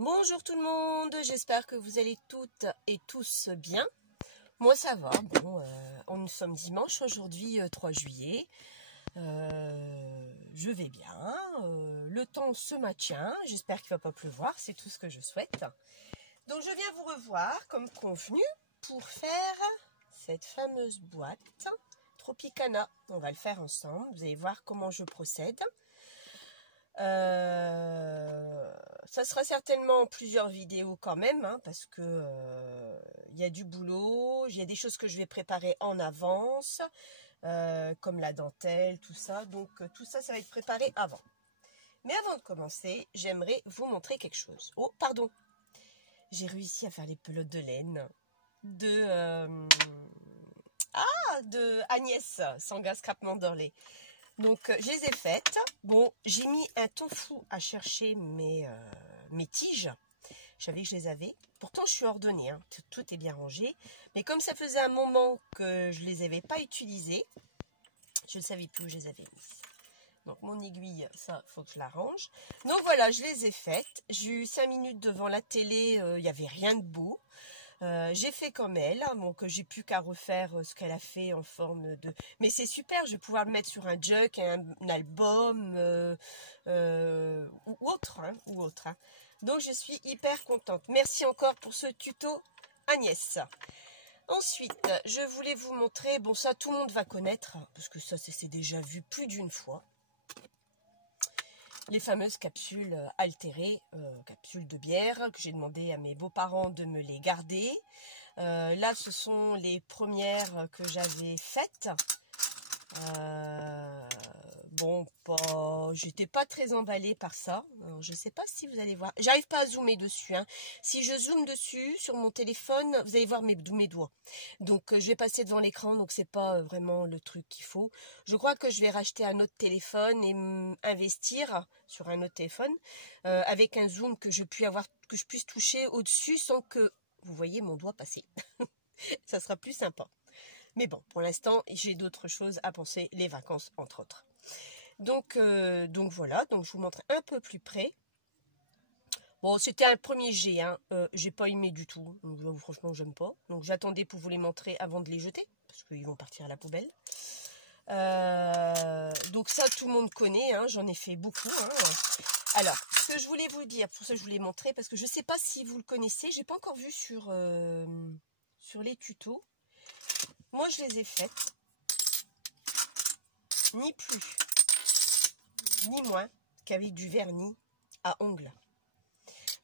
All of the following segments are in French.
Bonjour tout le monde, j'espère que vous allez toutes et tous bien. Moi ça va, bon, nous sommes dimanche, aujourd'hui 3 juillet. Je vais bien, le temps se maintient, j'espère qu'il ne va pas pleuvoir, c'est tout ce que je souhaite. Donc je viens vous revoir comme convenu pour faire cette fameuse boîte Tropicana. On va le faire ensemble, vous allez voir comment je procède. Ça sera certainement plusieurs vidéos quand même, hein, parce que y a du boulot, il y a des choses que je vais préparer en avance, comme la dentelle, tout ça. Donc tout ça, ça va être préparé avant. Mais avant de commencer, j'aimerais vous montrer quelque chose. Oh, pardon. J'ai réussi à faire les pelotes de laine de Agnès, Sanga Scrap Mandorlé. Donc, je les ai faites. Bon, j'ai mis un temps fou à chercher mes tiges. Je savais que je les avais. Pourtant, je suis ordonnée. Hein. Tout est bien rangé. Mais comme ça faisait un moment que je ne les avais pas utilisées, je ne savais plus où je les avais mises. Donc, mon aiguille, ça, il faut que je la range. Donc, voilà, je les ai faites. J'ai eu 5 minutes devant la télé. Il n'y avait rien de beau. J'ai fait comme elle, donc j'ai plus qu'à refaire ce qu'elle a fait en forme de... Mais c'est super, je vais pouvoir le mettre sur un jug, un album ou autre. Hein. Donc je suis hyper contente. Merci encore pour ce tuto Agnès. Ensuite, je voulais vous montrer, bon ça tout le monde va connaître, parce que ça c'est déjà vu plus d'une fois. Les fameuses capsules altérées, capsules de bière, que j'ai demandé à mes beaux-parents de me les garder. Là, ce sont les premières que j'avais faites. Bon, j'étais pas très emballée par ça. Alors, je sais pas si vous allez voir. J'arrive pas à zoomer dessus. Hein. Si je zoome dessus sur mon téléphone, vous allez voir mes doigts. Donc, je vais passer devant l'écran. Donc, c'est pas vraiment le truc qu'il faut. Je crois que je vais racheter un autre téléphone et investir sur un autre téléphone avec un zoom que je puisse toucher au-dessus sans que vous voyez mon doigt passer. Ça sera plus sympa. Mais bon, pour l'instant, j'ai d'autres choses à penser, les vacances entre autres. Donc voilà, donc je vous montre un peu plus près. Bon, c'était un premier jet, hein. J'ai pas aimé du tout. Donc, franchement, j'aime pas. Donc j'attendais pour vous les montrer avant de les jeter, parce qu'ils vont partir à la poubelle. Donc ça, tout le monde connaît, hein. J'en ai fait beaucoup. Hein. Alors, ce que je voulais vous dire, pour ça je vous l'ai montré, parce que je sais pas si vous le connaissez, j'ai pas encore vu sur les tutos. Moi, je les ai faites, ni plus, ni moins qu'avec du vernis à ongles.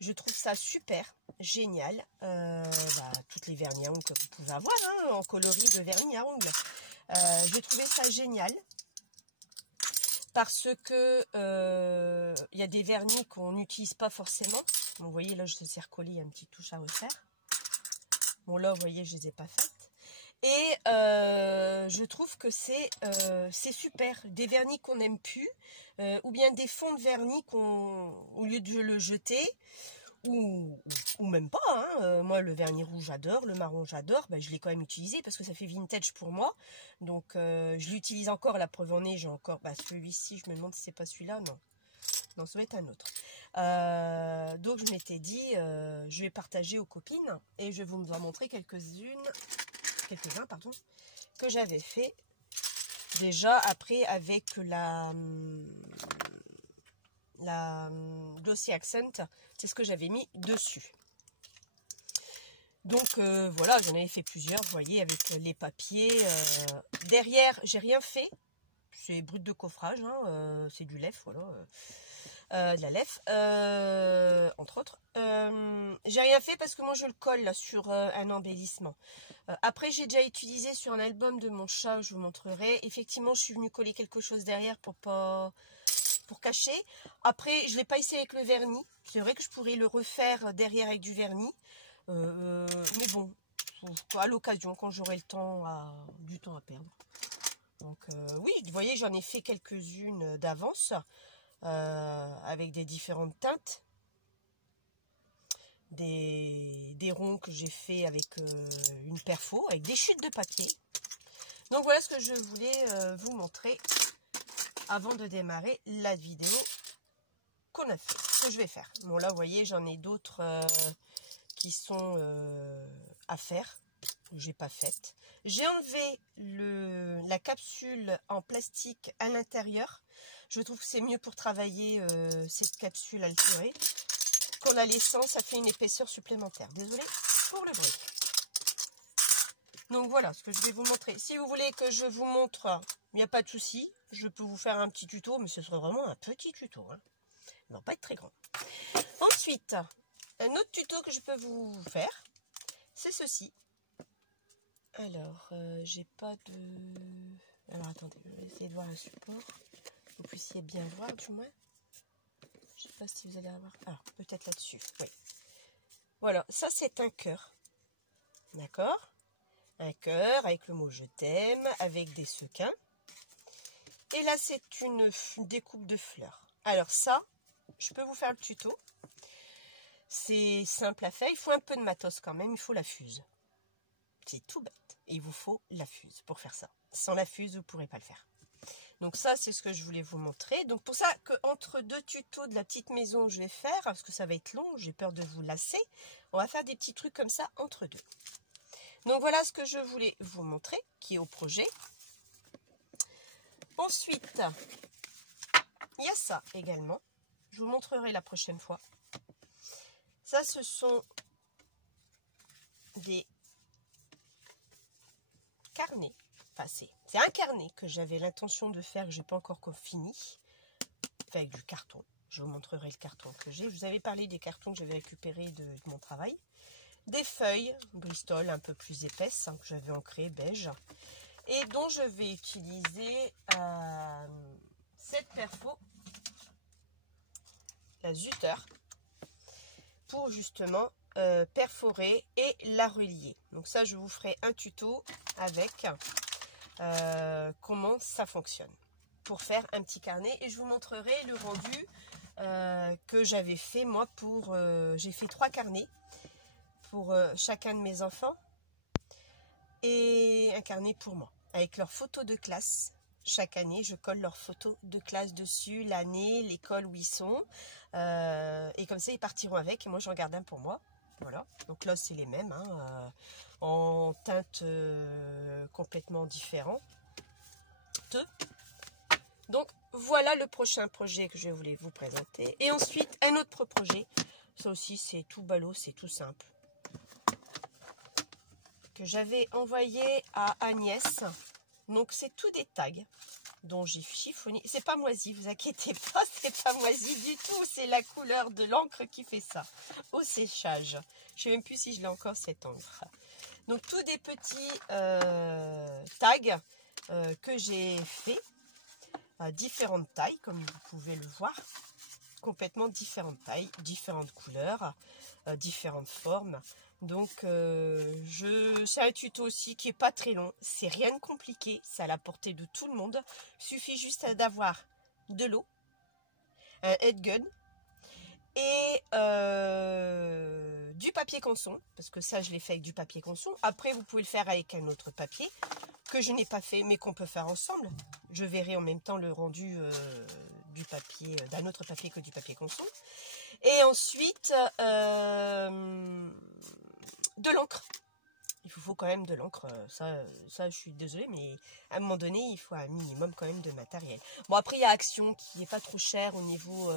Je trouve ça super, génial. Toutes les vernis à ongles que vous pouvez avoir, hein, en coloris de vernis à ongles. J'ai trouvé ça génial. Parce que y a des vernis qu'on n'utilise pas forcément. Bon, vous voyez, là, je sais recoller un petit touche à refaire. Bon, là, vous voyez, je ne les ai pas faites. Et je trouve que c'est super. Des vernis qu'on n'aime plus, ou bien des fonds de vernis au lieu de le jeter, ou même pas. Hein. Moi, le vernis rouge, j'adore. Le marron, j'adore. Ben, je l'ai quand même utilisé parce que ça fait vintage pour moi. Donc, je l'utilise encore. La preuve en est, j'ai encore... celui-ci, je me demande si c'est pas celui-là. Non. Non, ça va être un autre. Donc, je m'étais dit, je vais partager aux copines. Et je vais vous en montrer quelques-uns, pardon, que j'avais fait déjà après avec la Glossy Accent, c'est ce que j'avais mis dessus. Donc voilà, j'en avais fait plusieurs, vous voyez, avec les papiers. Derrière, j'ai rien fait, c'est brut de coffrage, hein, c'est du lef, voilà. De la lef, entre autres. J'ai rien fait parce que moi je le colle là, sur un embellissement. Après j'ai déjà utilisé sur un album de mon chat, je vous montrerai. Effectivement je suis venue coller quelque chose derrière pour cacher. Après je l'ai pas essayé avec le vernis. C'est vrai que je pourrais le refaire derrière avec du vernis. Mais bon, à l'occasion, quand j'aurai du temps à perdre. Donc oui, vous voyez, j'en ai fait quelques-unes d'avance. Avec des différentes teintes, des ronds que j'ai fait avec une perfo, avec des chutes de papier. Donc voilà ce que je voulais vous montrer avant de démarrer la vidéo qu'on a fait. que je vais faire. Bon là, vous voyez, j'en ai d'autres qui sont à faire. J'ai pas faite. J'ai enlevé la capsule en plastique à l'intérieur. Je trouve que c'est mieux pour travailler cette capsule altérée. Qu'en la laissant, ça fait une épaisseur supplémentaire. Désolée pour le bruit. Donc voilà ce que je vais vous montrer. Si vous voulez que je vous montre, il n'y a pas de souci. Je peux vous faire un petit tuto, mais ce sera vraiment un petit tuto. Hein. Il ne va pas être très grand. Ensuite, un autre tuto que je peux vous faire, c'est ceci. Alors, j'ai pas de... Alors, attendez, je vais essayer de voir le support. Que vous puissiez bien voir, du moins. Je sais pas si vous allez avoir... Ah, peut-être là-dessus, oui. Voilà, ça c'est un cœur. D'accord? Un cœur avec le mot « je t'aime », avec des sequins. Et là, c'est une découpe de fleurs. Alors ça, je peux vous faire le tuto. C'est simple à faire. Il faut un peu de matos quand même. Il faut la fuse. C'est tout bête. Et il vous faut la fuse pour faire ça. Sans la fuse, vous ne pourrez pas le faire. Donc ça, c'est ce que je voulais vous montrer. Donc pour ça, qu'entre deux tutos de la petite maison, je vais faire, parce que ça va être long, j'ai peur de vous lasser, on va faire des petits trucs comme ça entre deux. Donc voilà ce que je voulais vous montrer, qui est au projet. Ensuite, il y a ça également. Je vous montrerai la prochaine fois. Ça, ce sont des carnets. Enfin, c'est un carnet que j'avais l'intention de faire, que je n'ai pas encore fini. Avec du carton. Je vous montrerai le carton que j'ai. Je vous avais parlé des cartons que j'avais récupérés de mon travail. Des feuilles Bristol un peu plus épaisses, hein, que j'avais ancrées beige. Et dont je vais utiliser cette perfo, la Zutter, pour justement perforer et la relier. Donc ça, je vous ferai un tuto avec comment ça fonctionne pour faire un petit carnet. Et je vous montrerai le rendu que j'avais fait moi pour... j'ai fait 3 carnets pour chacun de mes enfants et un carnet pour moi avec leurs photos de classe. Chaque année, je colle leurs photos de classe dessus, l'année, l'école où ils sont. Et comme ça, ils partiront avec. Et moi, j'en garde un pour moi. Voilà. Donc là, c'est les mêmes, hein, en teintes complètement différentes. Donc, voilà le prochain projet que je voulais vous présenter. Et ensuite, un autre projet. Ça aussi, c'est tout ballot, c'est tout simple. Que j'avais envoyé à Agnès. Donc c'est tout des tags dont j'ai chiffonné. C'est pas moisi, vous inquiétez pas, c'est pas moisi du tout. C'est la couleur de l'encre qui fait ça. Au séchage. Je sais même plus si je l'ai encore cette encre. Donc tous des petits tags que j'ai fait. Différentes tailles, comme vous pouvez le voir. Complètement différentes tailles, différentes couleurs, différentes formes. Donc, c'est un tuto aussi qui n'est pas très long. C'est rien de compliqué. C'est à la portée de tout le monde. Il suffit juste d'avoir de l'eau, un headgun et du papier canson. Parce que ça, je l'ai fait avec du papier canson. Après, vous pouvez le faire avec un autre papier que je n'ai pas fait, mais qu'on peut faire ensemble. Je verrai en même temps le rendu du papier, d'un autre papier que du papier canson. Et ensuite... de l'encre. Il vous faut quand même de l'encre. Ça, je suis désolée, mais à un moment donné, il faut un minimum quand même de matériel. Bon, après, il y a Action qui n'est pas trop cher au niveau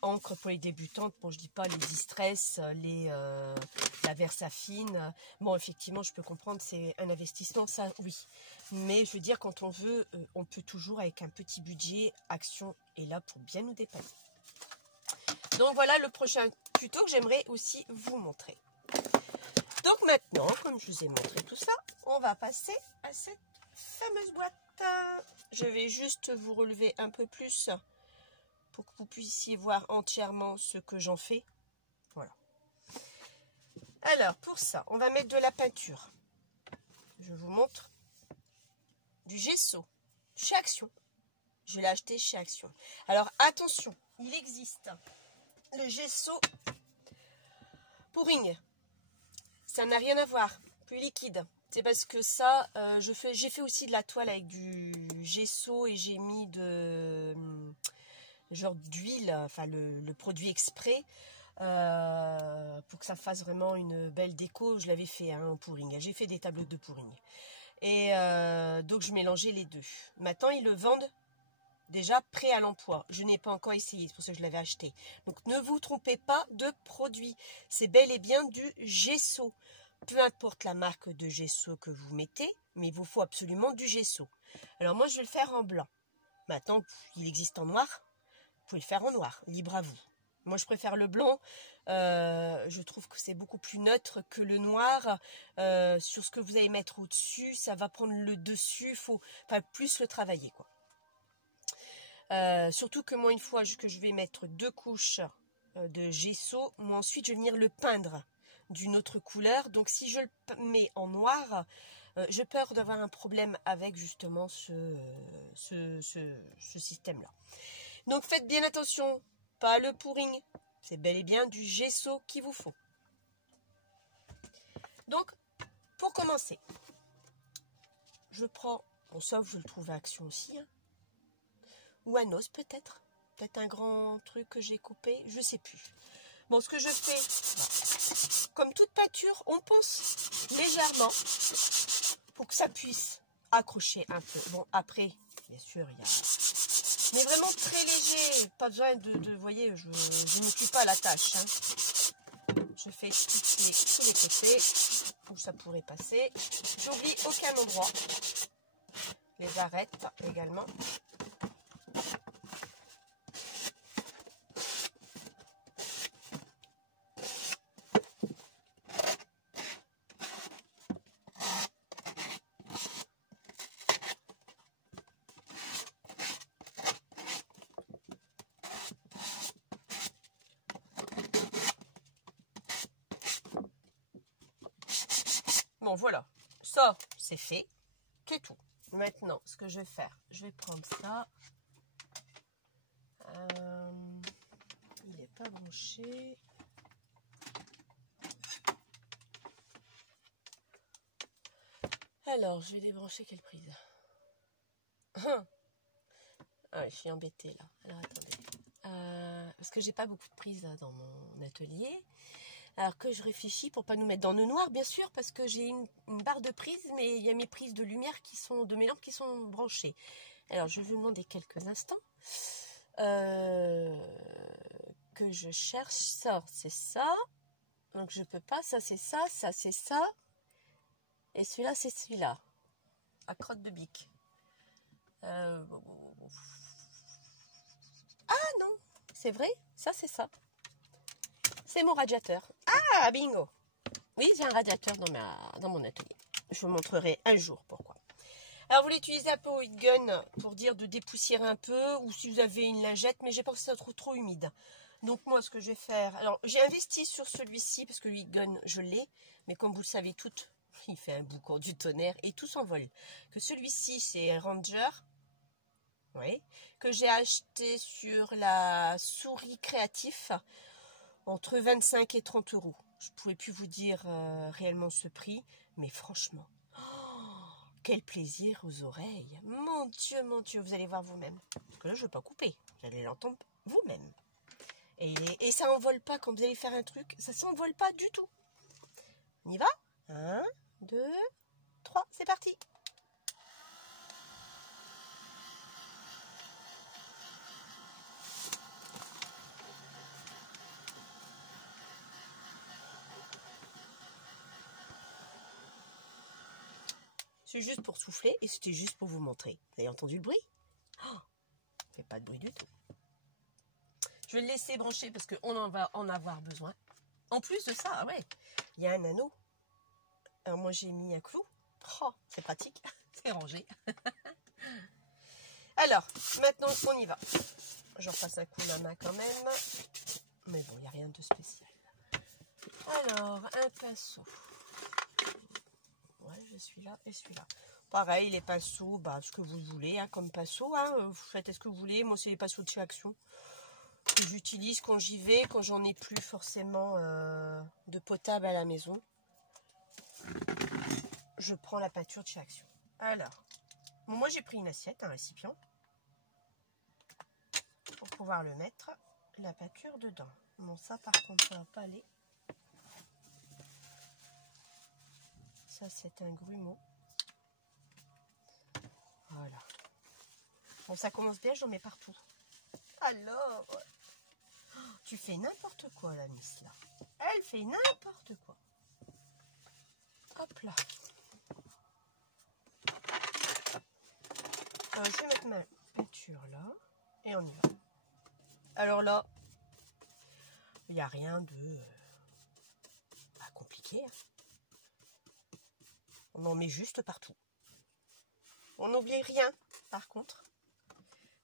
encre pour les débutantes. Bon, je dis pas les Distress, la Versafine. Bon, effectivement, je peux comprendre, c'est un investissement, ça, oui. Mais je veux dire, quand on veut, on peut toujours, avec un petit budget, Action est là pour bien nous dépanner. Donc, voilà le prochain tuto que j'aimerais aussi vous montrer. Donc maintenant, comme je vous ai montré tout ça, on va passer à cette fameuse boîte. Je vais juste vous relever un peu plus pour que vous puissiez voir entièrement ce que j'en fais. Voilà. Alors, pour ça, on va mettre de la peinture. Je vous montre du gesso chez Action. Je l'ai acheté chez Action. Alors, attention, il existe le gesso Pouring. Ça n'a rien à voir, plus liquide. C'est parce que ça, j'ai fait aussi de la toile avec du gesso et j'ai mis genre d'huile, enfin le produit exprès, pour que ça fasse vraiment une belle déco. Je l'avais fait en pouring, j'ai fait des tableaux de pouring. Et donc je mélangeais les deux. Maintenant ils le vendent déjà prêt à l'emploi. Je n'ai pas encore essayé, c'est pour ça que je l'avais acheté. Donc ne vous trompez pas de produit. C'est bel et bien du gesso. Peu importe la marque de gesso que vous mettez, mais il vous faut absolument du gesso. Alors moi je vais le faire en blanc. Maintenant il existe en noir. Vous pouvez le faire en noir, libre à vous. Moi je préfère le blanc. Je trouve que c'est beaucoup plus neutre que le noir. Sur ce que vous allez mettre au-dessus, ça va prendre le dessus. Il faut plus le travailler, quoi. Surtout que moi, une fois que je vais mettre 2 couches de gesso, moi ensuite je vais venir le peindre d'une autre couleur. Donc si je le mets en noir, j'ai peur d'avoir un problème avec justement ce système-là. Donc faites bien attention, pas le pouring, c'est bel et bien du gesso qu'il vous faut. Donc pour commencer, je prends, bon ça je le trouve à Action aussi, hein, ou à Noz peut-être un grand truc que j'ai coupé, je sais plus. Bon, ce que je fais, comme toute pâture, on ponce légèrement pour que ça puisse accrocher un peu. Bon, après, bien sûr, il y a... mais vraiment très léger, pas besoin de voyez, je ne m'occupe pas la tâche, hein. Je fais tous les côtés où ça pourrait passer. J'oublie aucun endroit. Les arêtes également. Bon, voilà, ça c'est fait, c'est tout. Maintenant, ce que je vais faire, je vais prendre ça. Il n'est pas branché. Alors, je vais débrancher quelle prise? Ah, je suis embêtée là. Alors, attendez. Parce que j'ai pas beaucoup de prises là, dans mon atelier. Alors que je réfléchis pour pas nous mettre dans le noir, bien sûr, parce que j'ai une barre de prise, mais il y a mes prises de lumière de mes lampes qui sont branchées. Alors, je vais vous demander quelques instants que je cherche. Ça, c'est ça. Donc, je peux pas. Ça, c'est ça. Ça, c'est ça. Et celui-là, c'est celui-là. À crotte de bique. Ah non, c'est vrai. Ça, c'est ça. C'est mon radiateur. Ah, bingo! Oui, j'ai un radiateur dans mon atelier. Je vous montrerai un jour pourquoi. Alors, vous l'utilisez un peu au heat gun pour dire de dépoussiérer un peu, ou si vous avez une lingette, mais j'ai peur que ça soit trop humide. Donc, moi, ce que je vais faire... Alors, j'ai investi sur celui-ci, parce que le heat gun, je l'ai, mais comme vous le savez toutes, il fait un boucan du tonnerre, et tout s'envole. Que celui-ci, c'est Ranger, oui, que j'ai acheté sur la souris créatif, entre 25 et 30 euros. Je ne pouvais plus vous dire réellement ce prix, mais franchement, quel plaisir aux oreilles. Mon Dieu, vous allez voir vous-même. Parce que là, je ne veux pas couper. Vous allez l'entendre vous-même. Et ça n'envole pas quand vous allez faire un truc. Ça ne s'envole pas du tout. On y va? 1, 2, 3, c'est parti. C'est juste pour souffler et c'était juste pour vous montrer. Vous avez entendu le bruit? Oh, ça fait pas de bruit du tout. Je vais le laisser brancher parce qu'on va en avoir besoin. En plus de ça, ouais, il y a un anneau. Alors moi j'ai mis un clou. Oh, c'est pratique, c'est rangé. Alors, maintenant on y va. Je repasse un coup de main quand même. Mais bon, il n'y a rien de spécial. Alors, un pinceau. Ouais, je suis là et celui-là. Pareil, les pinceaux, bah, ce que vous voulez, hein, comme pinceau, hein, vous faites ce que vous voulez. Moi, c'est les pinceaux de chez Action que j'utilise quand j'y vais, quand j'en ai plus forcément de potable à la maison. Je prends la peinture de chez Action. Alors, bon, moi, j'ai pris une assiette, un récipient. pour pouvoir le mettre la pâture dedans. Bon, ça par contre, ça va pas aller. Ça, c'est un grumeau. Voilà. Bon, ça commence bien, j'en mets partout. Alors, tu fais n'importe quoi, la Miss, là. Elle fait n'importe quoi. Hop là. Je vais mettre ma peinture là. Et on y va. Alors là, il n'y a rien de compliqué. Hein. On en met juste partout. On n'oublie rien, par contre.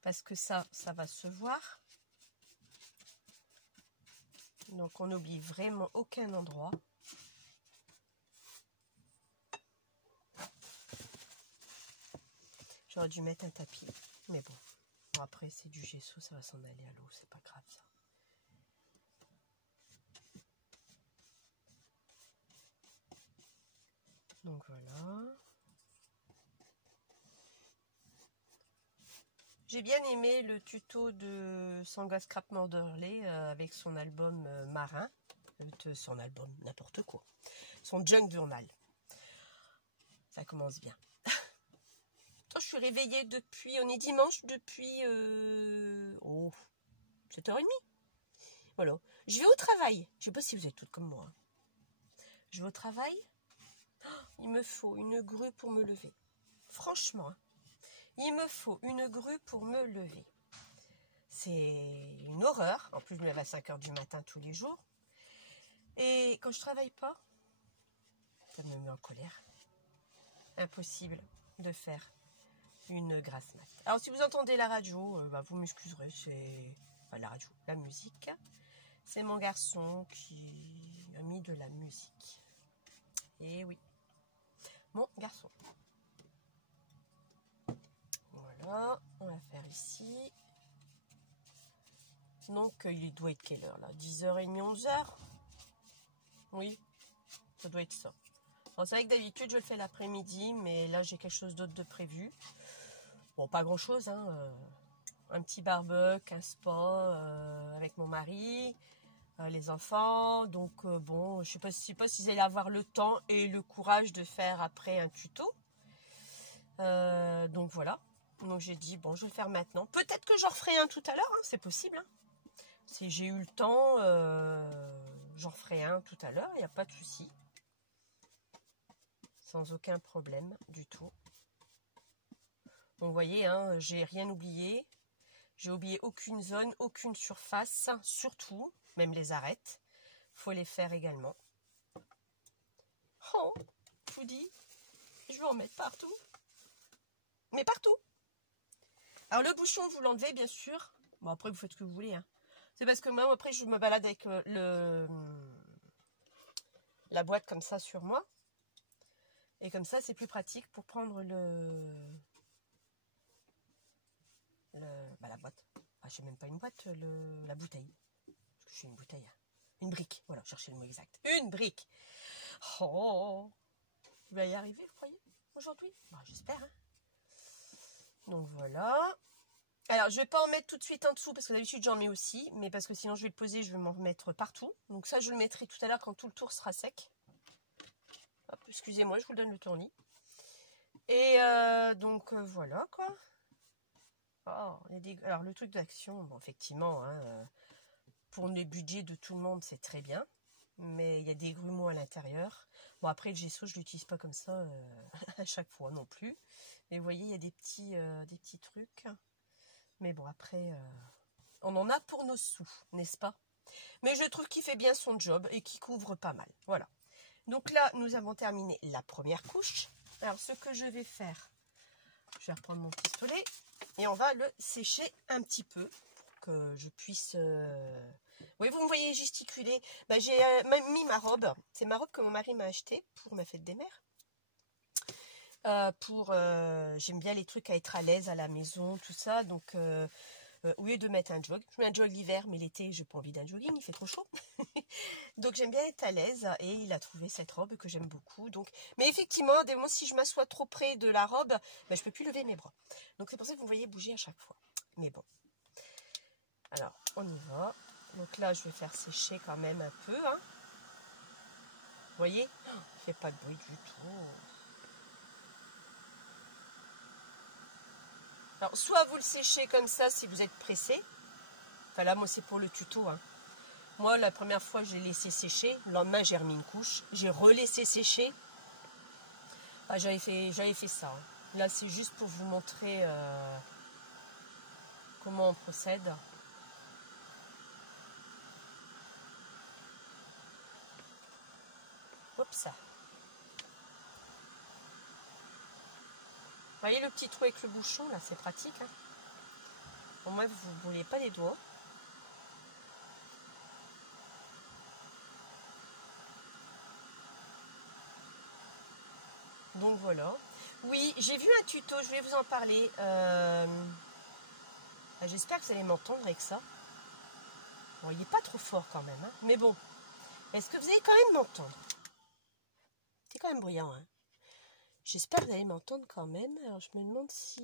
Parce que ça va se voir. Donc on n'oublie vraiment aucun endroit. J'aurais dû mettre un tapis, mais bon. Après c'est du gesso, ça va s'en aller à l'eau, c'est pas grave ça. Donc voilà. J'ai bien aimé le tuto de Sanga Scrap Manderley avec son album marin. Son album, n'importe quoi. Son junk journal. Ça commence bien. Je suis réveillée depuis, on est dimanche, depuis 7h30. Voilà. Je vais au travail. Je ne sais pas si vous êtes toutes comme moi. Je vais au travail. Il me faut une grue pour me lever. Franchement, hein, il me faut une grue pour me lever. C'est une horreur. En plus, je me lève à 5h du matin tous les jours. Et quand je travaille pas, ça me met en colère. Impossible de faire une grasse mat. Alors, si vous entendez la radio, vous m'excuserez. C'est la radio, la musique. C'est mon garçon qui a mis de la musique. Et oui, mon garçon. Voilà, on va faire ici. Donc, il doit être quelle heure là? 10h30, 11h? Oui, ça doit être ça. C'est vrai que d'habitude, je le fais l'après-midi, mais là, j'ai quelque chose d'autre de prévu. Bon, pas grand-chose, hein. Un petit barbecue, un spa avec mon mari, les enfants. Donc, bon, je ne sais pas s'ils allaient avoir le temps et le courage de faire après un tuto. Donc, voilà. Donc, j'ai dit, bon, je vais le faire maintenant. Peut-être que j'en referai un tout à l'heure, hein, c'est possible. Hein. Si j'ai eu le temps, j'en ferai un tout à l'heure, il n'y a pas de souci. Sans aucun problème du tout. Donc, vous voyez, hein, j'ai rien oublié. J'ai oublié aucune zone, aucune surface, surtout, même les arêtes. Il faut les faire également. Oh, je vous dis, je vais en mettre partout. Mais partout. Alors, le bouchon, vous l'enlevez, bien sûr. Bon, après, vous faites ce que vous voulez. Hein. C'est parce que moi, après, je me balade avec la boîte comme ça sur moi. Et comme ça, c'est plus pratique pour prendre la boîte. Ah, je sais même pas une boîte, la bouteille. Parce que je suis une bouteille. Hein. Une brique. Voilà, cherchez le mot exact. Une brique. Oh, je vais y arriver, vous croyez, aujourd'hui? Bon, j'espère. Hein. Donc voilà. Alors, je vais pas en mettre tout de suite en dessous, parce que d'habitude, j'en mets aussi. Mais parce que sinon, je vais le poser, je vais m'en remettre partout. Donc ça, je le mettrai tout à l'heure quand tout le tour sera sec. Hop, excusez-moi, je vous donne le tournis. Et donc, voilà, quoi. Oh, alors, le truc d'action, bon, effectivement, hein, pour le budget de tout le monde, c'est très bien. Mais il y a des grumeaux à l'intérieur. Bon, après, le gesso, je ne l'utilise pas comme ça à chaque fois non plus. Mais vous voyez, il y a des petits trucs. Mais bon, après, on en a pour nos sous, n'est-ce pas? Mais je trouve qu'il fait bien son job et qu'il couvre pas mal. Voilà. Donc là, nous avons terminé la première couche. Alors, ce que je vais faire, je vais reprendre mon pistolet et on va le sécher un petit peu pour que je puisse... Oui, vous me voyez gesticuler. Ben, j'ai mis ma robe. C'est ma robe que mon mari m'a achetée pour ma fête des mères. J'aime bien les trucs à être à l'aise à la maison, tout ça. Donc, au lieu de mettre un jog, je mets un jog l'hiver, mais l'été, j'ai pas envie d'un jogging, il fait trop chaud. Donc, j'aime bien être à l'aise et il a trouvé cette robe que j'aime beaucoup. Donc, mais effectivement, des moments, si je m'assois trop près de la robe, ben, je peux plus lever mes bras. Donc, c'est pour ça que vous me voyez bouger à chaque fois. Mais bon. Alors, on y va. Donc là, je vais faire sécher quand même un peu. Hein. Vous voyez, il ne fait pas de bruit du tout. Alors, soit vous le séchez comme ça si vous êtes pressé. Enfin là, moi, c'est pour le tuto. Hein. Moi, la première fois, j'ai laissé sécher. Le lendemain, j'ai remis une couche. J'ai relaissé sécher. Ah, j'avais fait ça. Hein. Là, c'est juste pour vous montrer comment on procède. Hop, ça. Vous voyez le petit trou avec le bouchon, là, c'est pratique. Hein. Au moins, vous ne brûlez pas les doigts. Donc voilà. Oui, j'ai vu un tuto, je vais vous en parler. J'espère que vous allez m'entendre avec ça. Bon, il n'est pas trop fort quand même. Hein. Mais bon, est-ce que vous allez quand même m'entendre? C'est quand même bruyant. Hein. J'espère que vous allez m'entendre quand même. Alors je me demande si...